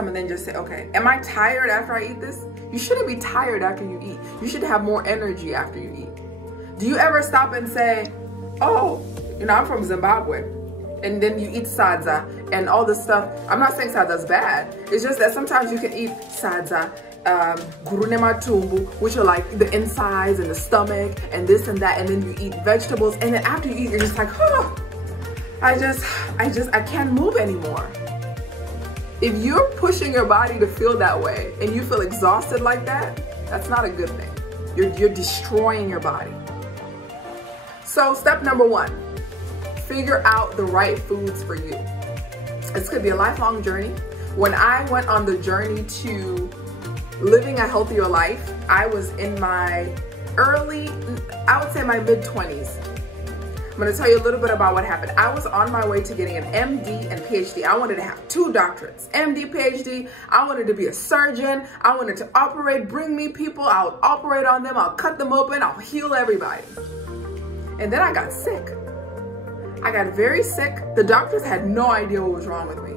some and then just say, okay, am I tired after I eat this? You shouldn't be tired after you eat. You should have more energy after you eat. Do you ever stop and say, oh, you know, I'm from Zimbabwe, and then you eat sadza and all this stuff? I'm not saying sadza's bad. It's just that sometimes you can eat sadza, gurune matumbu, which are like the insides and the stomach and this and that, and then you eat vegetables, and then after you eat, you're just like, oh, I can't move anymore. If you're pushing your body to feel that way and you feel exhausted like that, that's not a good thing. You're destroying your body. So step number 1, figure out the right foods for you. This could be a lifelong journey. When I went on the journey to living a healthier life, I was in my I would say my mid-20s. I'm going to tell you a little bit about what happened. I was on my way to getting an MD and PhD. I wanted to have 2 doctorates, MD, PhD. I wanted to be a surgeon. I wanted to operate, bring me people. I'll operate on them. I'll cut them open. I'll heal everybody. And then I got sick. I got very sick. The doctors had no idea what was wrong with me.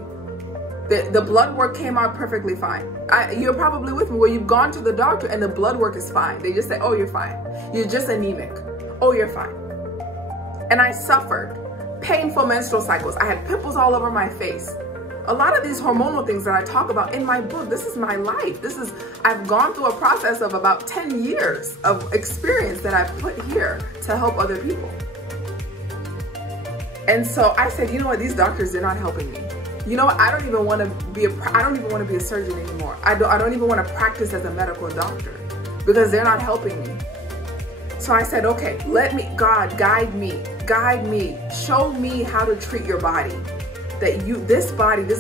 The blood work came out perfectly fine. You're probably with me where you've gone to the doctor and the blood work is fine. They just say, oh, you're fine. You're just anemic. Oh, you're fine. And I suffered painful menstrual cycles. I had pimples all over my face. A lot of these hormonal things that I talk about in my book, this is my life. I've gone through a process of about 10 years of experience that I've put here to help other people. And so I said, you know what, these doctors, they're not helping me. You know what, I don't even want to be a surgeon anymore. I don't even want to practice as a medical doctor because they're not helping me. So I said, okay, God, guide me, show me how to treat your body, this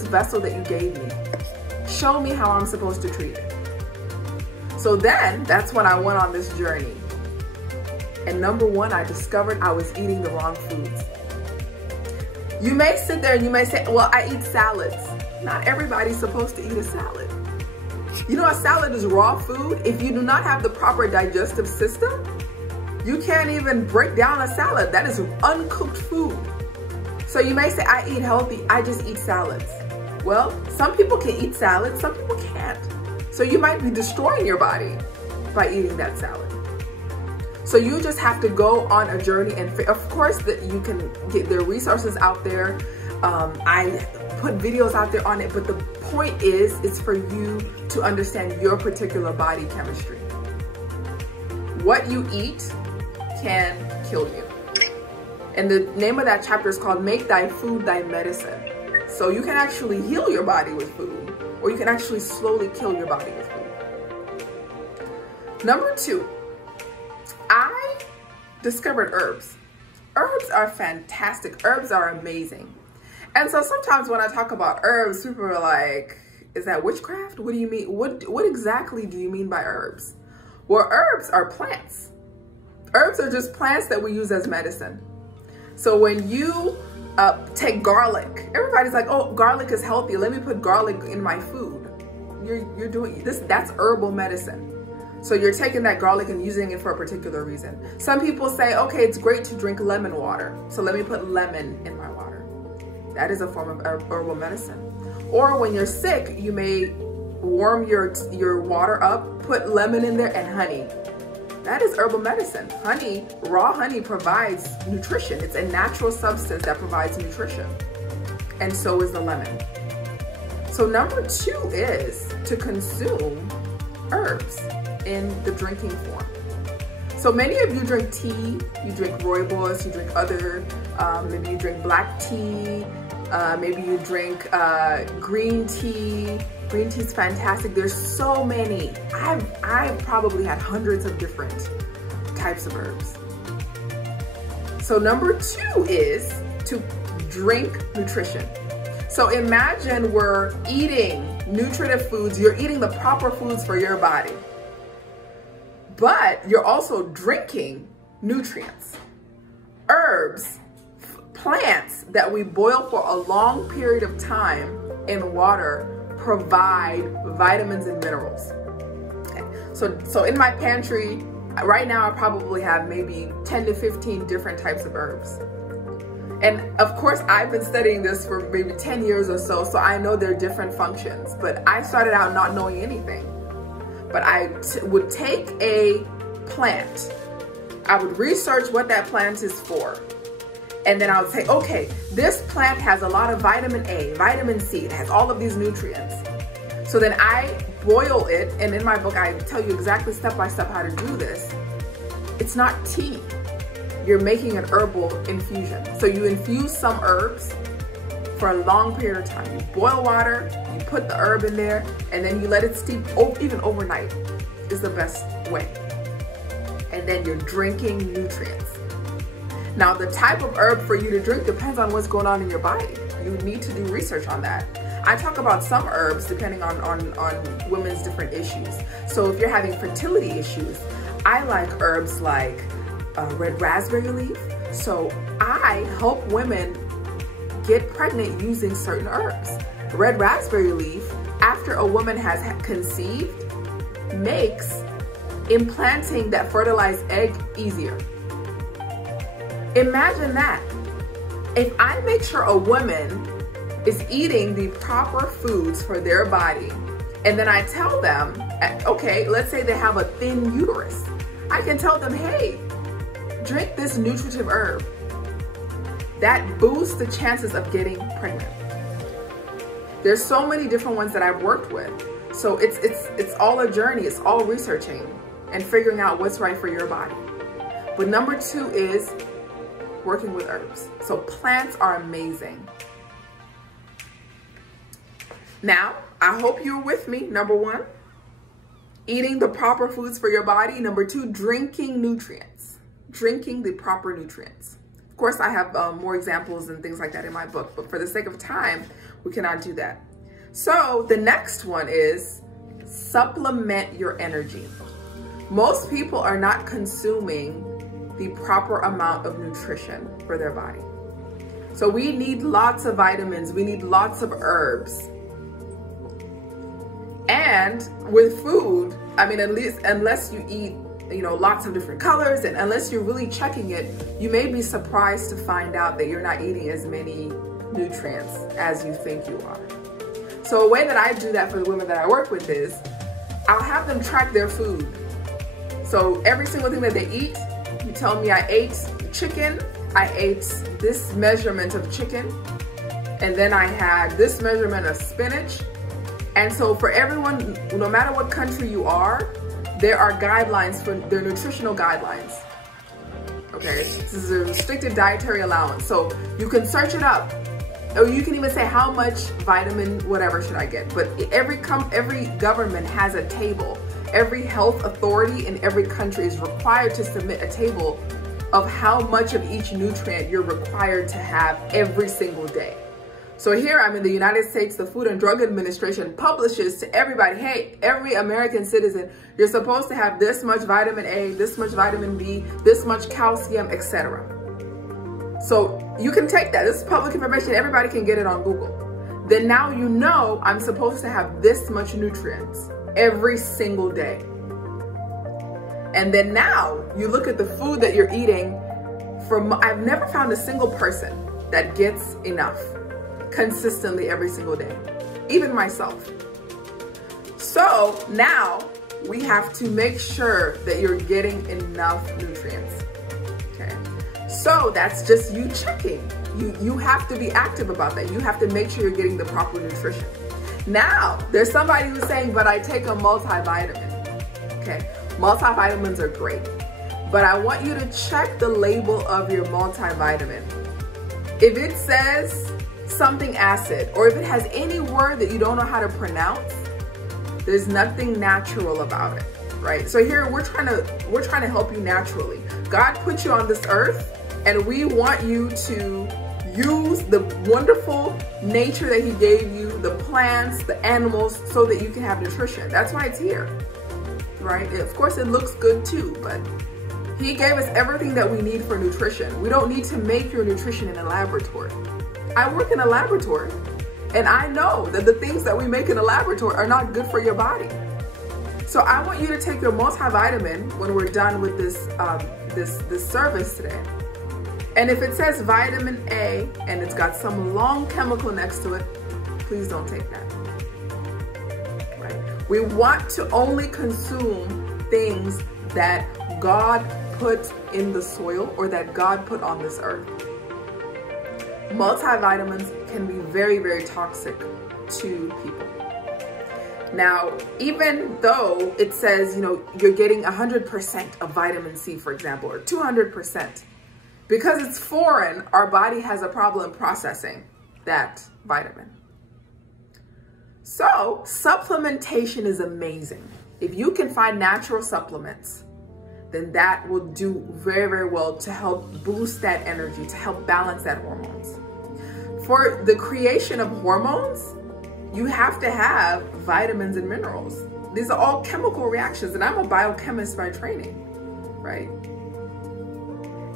vessel that you gave me, show me how I'm supposed to treat it. So then that's when I went on this journey. And number 1, I discovered I was eating the wrong foods. You may sit there and you may say, well, I eat salads. Not everybody's supposed to eat a salad. You know, a salad is raw food. If you do not have the proper digestive system, you can't even break down a salad. That is uncooked food. So you may say, I eat healthy, I just eat salads. Well, some people can eat salads, some people can't. So you might be destroying your body by eating that salad. So you just have to go on a journey, and of course that you can get their resources out there. I put videos out there on it, but the point is, it's for you to understand your particular body chemistry. What you eat can kill you. And the name of that chapter is called Make Thy Food Thy Medicine. So you can actually heal your body with food, or you can actually slowly kill your body with food. Number 2, I discovered herbs. Herbs are fantastic. Herbs are amazing. And so sometimes when I talk about herbs, people are like, is that witchcraft? What do you mean? What exactly do you mean by herbs? Well, herbs are plants. Herbs are just plants that we use as medicine. So when you take garlic, everybody's like, oh, garlic is healthy. Let me put garlic in my food. You're doing this, that's herbal medicine. So you're taking that garlic and using it for a particular reason. Some people say, okay, it's great to drink lemon water. So let me put lemon in my water. That is a form of herbal medicine. Or when you're sick, you may warm your water up, put lemon in there and honey. That is herbal medicine. Honey, raw honey provides nutrition. It's a natural substance that provides nutrition. And so is the lemon. So number 2 is to consume herbs in the drinking form. So many of you drink tea, you drink rooibos, you drink other, maybe you drink black tea, maybe you drink green tea. Green tea is fantastic. There's so many. I've probably had hundreds of different types of herbs. So number 2 is to drink nutrition. So imagine we're eating nutritive foods. You're eating the proper foods for your body, but you're also drinking nutrients. Herbs, plants that we boil for a long period of time in water provide vitamins and minerals. Okay. So in my pantry right now, I probably have maybe 10 to 15 different types of herbs. And of course, I've been studying this for maybe 10 years or so, so I know there are different functions, but I started out not knowing anything. But I would take a plant, I would research what that plant is for, and then I would say, okay, this plant has a lot of vitamin A, vitamin C, it has all of these nutrients. So then I boil it, and in my book, I tell you exactly step by step how to do this. It's not tea. You're making an herbal infusion. So you infuse some herbs for a long period of time. You boil water, you put the herb in there, and then you let it steep even overnight is the best way. And then you're drinking nutrients. Now, the type of herb for you to drink depends on what's going on in your body. You need to do research on that. I talk about some herbs depending on women's different issues. So if you're having fertility issues, I like herbs like red raspberry leaf. So I help women get pregnant using certain herbs. Red raspberry leaf, after a woman has conceived, makes implanting that fertilized egg easier. Imagine that. If I make sure a woman is eating the proper foods for their body, and then I tell them, okay, let's say they have a thin uterus, I can tell them, hey, drink this nutritive herb. That boosts the chances of getting pregnant. There's so many different ones that I've worked with. So it's all a journey. It's all researching and figuring out what's right for your body. But number 2 is working with herbs. So plants are amazing. Now, I hope you're with me. Number 1, eating the proper foods for your body. Number 2, drinking nutrients. Drinking the proper nutrients. Of course, I have more examples and things like that in my book, but for the sake of time, we cannot do that. So the next one is supplement your energy. Most people are not consuming the proper amount of nutrition for their body. So we need lots of vitamins, we need lots of herbs. And with food, I mean, at least unless you eat, you know, lots of different colors, and unless you're really checking it, you may be surprised to find out that you're not eating as many nutrients as you think you are. So a way that I do that for the women that I work with is I'll have them track their food. So every single thing that they eat, you tell me I ate chicken, I ate this measurement of chicken, and then I had this measurement of spinach. And so for everyone, no matter what country you are, there are guidelines for their nutritional guidelines. Okay, this is a restricted dietary allowance. So you can search it up, or you can even say how much vitamin whatever should I get. But every government has a table. Every health authority in every country is required to submit a table of how much of each nutrient you're required to have every single day. So here I'm in the United States, the Food and Drug Administration publishes to everybody, hey, every American citizen, you're supposed to have this much vitamin A, this much vitamin B, this much calcium, etc. So you can take that. This is public information. Everybody can get it on Google. Then now you know I'm supposed to have this much nutrients every single day. And then now you look at the food that you're eating. I've never found a single person that gets enough consistently every single day, even myself. So now we have to make sure that you're getting enough nutrients. Okay, so that's just you checking. You have to be active about that. You have to make sure you're getting the proper nutrition. Now there's somebody who's saying, but I take a multivitamin. Okay, multivitamins are great, but I want you to check the label of your multivitamin. If it says something acid, or if it has any word that you don't know how to pronounce, there's nothing natural about it, right? So here we're trying to help you naturally. God put you on this earth, and we want you to use the wonderful nature that He gave you, the plants, the animals, so that you can have nutrition. That's why it's here, right? Of course, it looks good too, but He gave us everything that we need for nutrition. We don't need to make your nutrition in a laboratory. I work in a laboratory, and I know that the things that we make in a laboratory are not good for your body. So I want you to take your multivitamin when we're done with this this service today, And if it says vitamin A and it's got some long chemical next to it, please don't take that, right? We want to only consume things that God put in the soil or that God put on this earth. Multivitamins can be very, very toxic to people. Now, even though it says, you know, you're getting 100% of vitamin C, for example, or 200%, because it's foreign, our body has a problem processing that vitamin. So supplementation is amazing. If you can find natural supplements, then that will do very, very well to help boost that energy, to help balance that hormones. For the creation of hormones, you have to have vitamins and minerals. These are all chemical reactions, and I'm a biochemist by training, right?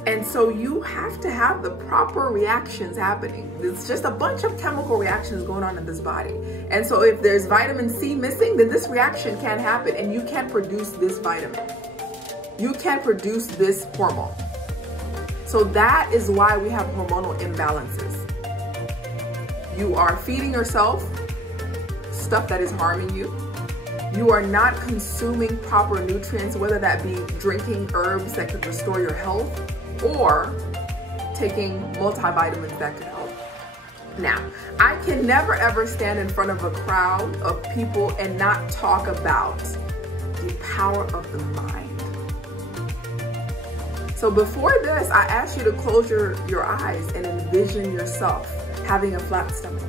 And so you have to have the proper reactions happening. There's just a bunch of chemical reactions going on in this body. And so if there's vitamin C missing, then this reaction can't happen, and you can't produce this vitamin. You can't produce this hormone. So that is why we have hormonal imbalances. You are feeding yourself stuff that is harming you. You are not consuming proper nutrients, whether that be drinking herbs that could restore your health or taking multivitamins that could help. Now, I can never ever stand in front of a crowd of people and not talk about the power of the mind. So before this, I asked you to close your eyes and envision yourself having a flat stomach.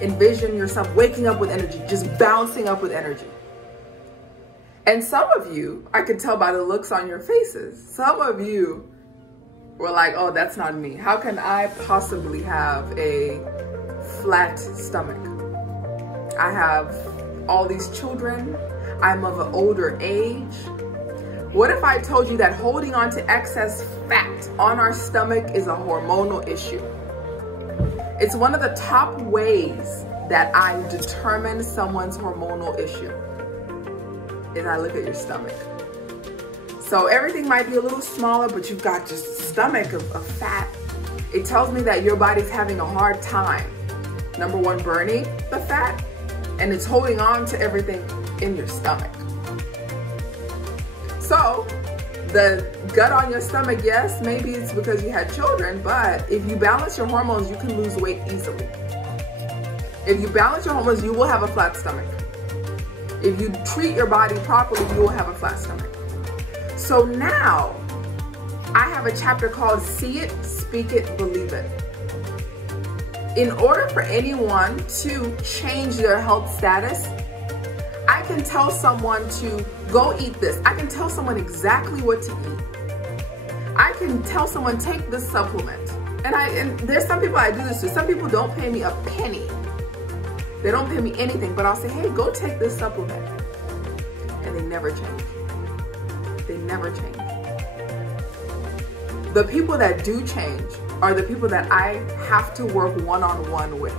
Envision yourself waking up with energy, just bouncing up with energy. And some of you, I could tell by the looks on your faces, some of you were like, oh, that's not me. How can I possibly have a flat stomach? I have all these children. I'm of an older age. What if I told you that holding on to excess fat on our stomach is a hormonal issue? It's one of the top ways that I determine someone's hormonal issue is I look at your stomach. So everything might be a little smaller, but you've got just a stomach of fat. It tells me that your body's having a hard time, number one, burning the fat, and it's holding on to everything in your stomach. So the gut on your stomach, yes, maybe it's because you had children, but if you balance your hormones, you can lose weight easily. If you balance your hormones, you will have a flat stomach. If you treat your body properly, you will have a flat stomach. So now, I have a chapter called See It, Speak It, Believe It. In order for anyone to change their health status, I can tell someone to go eat this. I can tell someone exactly what to eat. I can tell someone take this supplement. And there's some people I do this to. Some people don't pay me a penny. They don't pay me anything, but I'll say, hey, go take this supplement. And they never change. They never change. The people that do change are the people that I have to work one-on-one with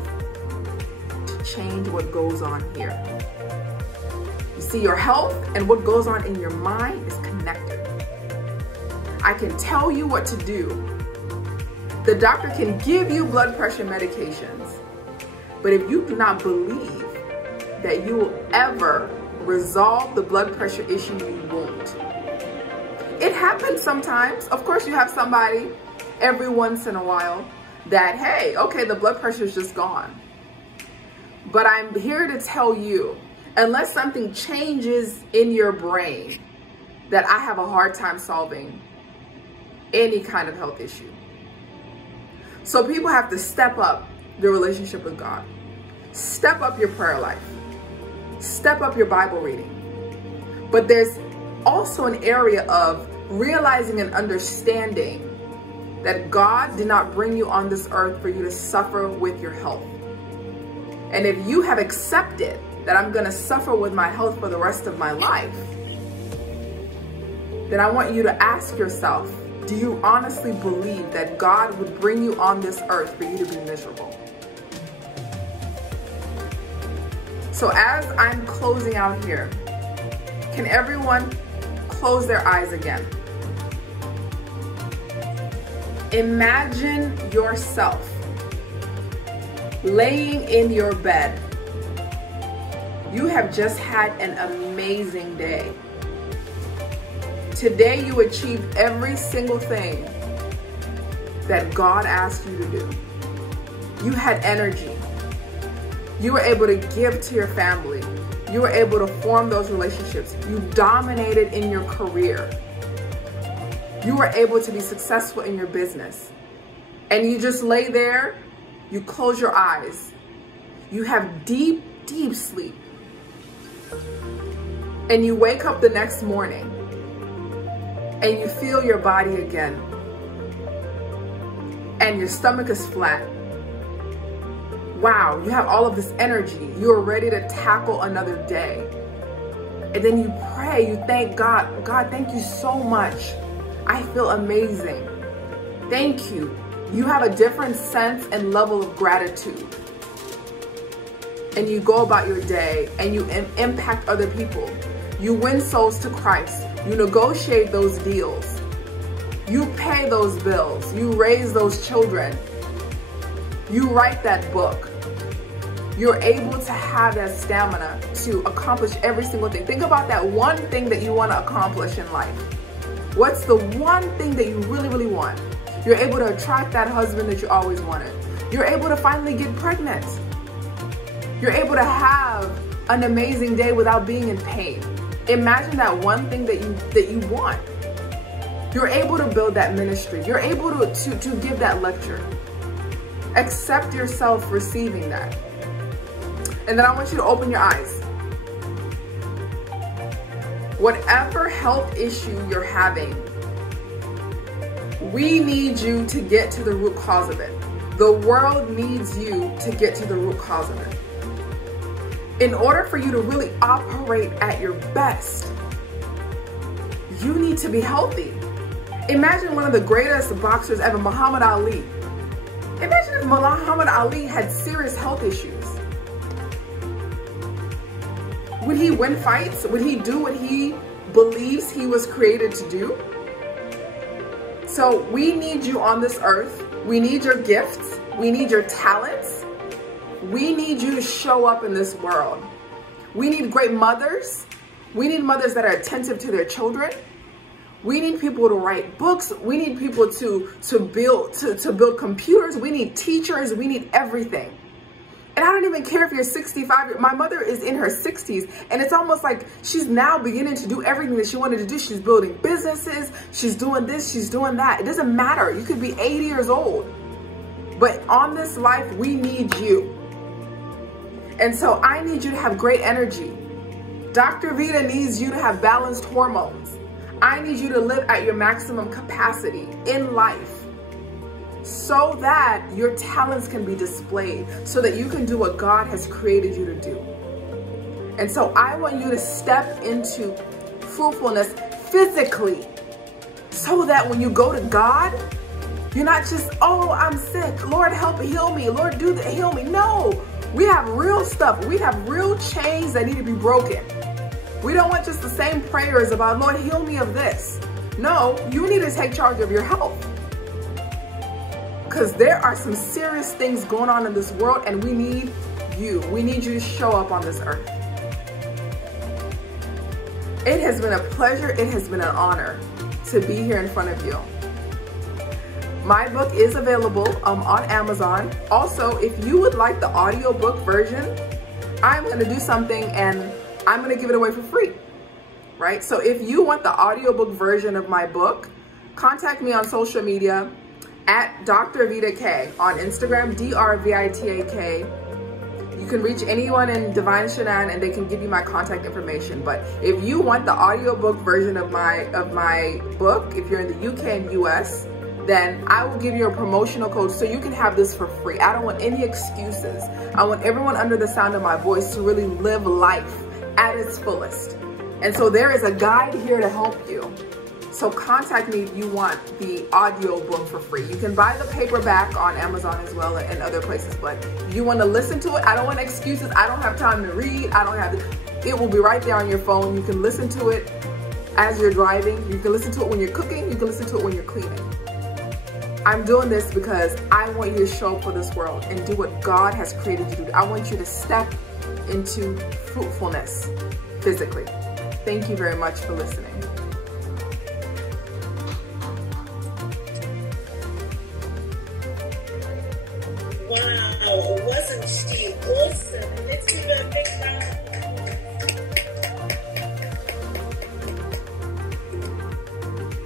to change what goes on here. You see, your health and what goes on in your mind is connected. I can tell you what to do. The doctor can give you blood pressure medications, but if you do not believe that you will ever resolve the blood pressure issue, you won't. It happens sometimes. Of course, you have somebody every once in a while that, hey, okay, the blood pressure is just gone. But I'm here to tell you, unless something changes in your brain, that I have a hard time solving any kind of health issue. So people have to step up their relationship with God. Step up your prayer life. Step up your Bible reading. But there's also an area of realizing and understanding that God did not bring you on this earth for you to suffer with your health. And if you have accepted that I'm going to suffer with my health for the rest of my life, then I want you to ask yourself, do you honestly believe that God would bring you on this earth for you to be miserable? So as I'm closing out here, can everyone close their eyes again? Imagine yourself laying in your bed. You have just had an amazing day. Today you achieved every single thing that God asked you to do. You had energy. You were able to give to your family. You were able to form those relationships. You dominated in your career. You were able to be successful in your business. And you just lay there, you close your eyes. You have deep, deep sleep. And you wake up the next morning and you feel your body again. And your stomach is flat. Wow, you have all of this energy. You're ready to tackle another day. And then you pray, you thank God. God, thank you so much. I feel amazing. Thank you. You have a different sense and level of gratitude. And you go about your day and you impact other people. You win souls to Christ. You negotiate those deals. You pay those bills. You raise those children. You write that book. You're able to have that stamina to accomplish every single thing. Think about that one thing that you want to accomplish in life. What's the one thing that you really, really want? You're able to attract that husband that you always wanted. You're able to finally get pregnant. You're able to have an amazing day without being in pain. Imagine that one thing that you want. You're able to build that ministry. You're able to give that lecture. Accept yourself receiving that. And then I want you to open your eyes. Whatever health issue you're having, we need you to get to the root cause of it. The world needs you to get to the root cause of it. In order for you to really operate at your best, you need to be healthy. Imagine one of the greatest boxers ever, Muhammad Ali. Imagine if Muhammad Ali had serious health issues. Would he win fights? Would he do what he believes he was created to do? So we need you on this earth. We need your gifts. We need your talents. We need you to show up in this world. We need great mothers. We need mothers that are attentive to their children. We need people to write books. We need people to build computers. We need teachers. We need everything. And I don't even care if you're 65. My mother is in her 60s, and it's almost like she's now beginning to do everything that she wanted to do. She's building businesses. She's doing this. She's doing that. It doesn't matter. You could be 80 years old. But on this life, we need you. And so I need you to have great energy. Dr. Vita needs you to have balanced hormones. I need you to live at your maximum capacity in life so that your talents can be displayed, so that you can do what God has created you to do. And so I want you to step into fruitfulness physically so that when you go to God, you're not just, oh, I'm sick. Lord, help, heal me. Lord, do that, heal me. No, we have real stuff. We have real chains that need to be broken. We don't want just the same prayers about, Lord, heal me of this. No, you need to take charge of your health. Because there are some serious things going on in this world, and we need you. We need you to show up on this earth. It has been a pleasure. It has been an honor to be here in front of you. My book is available on Amazon. Also, if you would like the audiobook version, I'm going to do something and I'm going to give it away for free, right? So if you want the audiobook version of my book, contact me on social media at Dr. Vita K on Instagram, DrVitak. You can reach anyone in Divine Shanann and they can give you my contact information. But if you want the audiobook version of my book, if you're in the UK and US, then I will give you a promotional code so you can have this for free. I don't want any excuses. I want everyone under the sound of my voice to really live life at its fullest. And so there is a guide here to help you. So contact me if you want the audio book for free. You can buy the paperback on Amazon as well and other places, but if you want to listen to it, I don't want excuses. I don't have time to read. I don't have to, it will be right there on your phone. You can listen to it as you're driving. You can listen to it when you're cooking. You can listen to it when you're cleaning. I'm doing this because I want you to show up for this world and do what God has created you to do. I want you to step into fruitfulness physically. Thank you very much for listening. Wow, wasn't she awesome? Let's give her a big round of applause.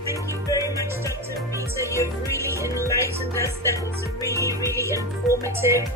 Thank you very much, Dr. Vita. You've really enlightened us. That was really, really informative.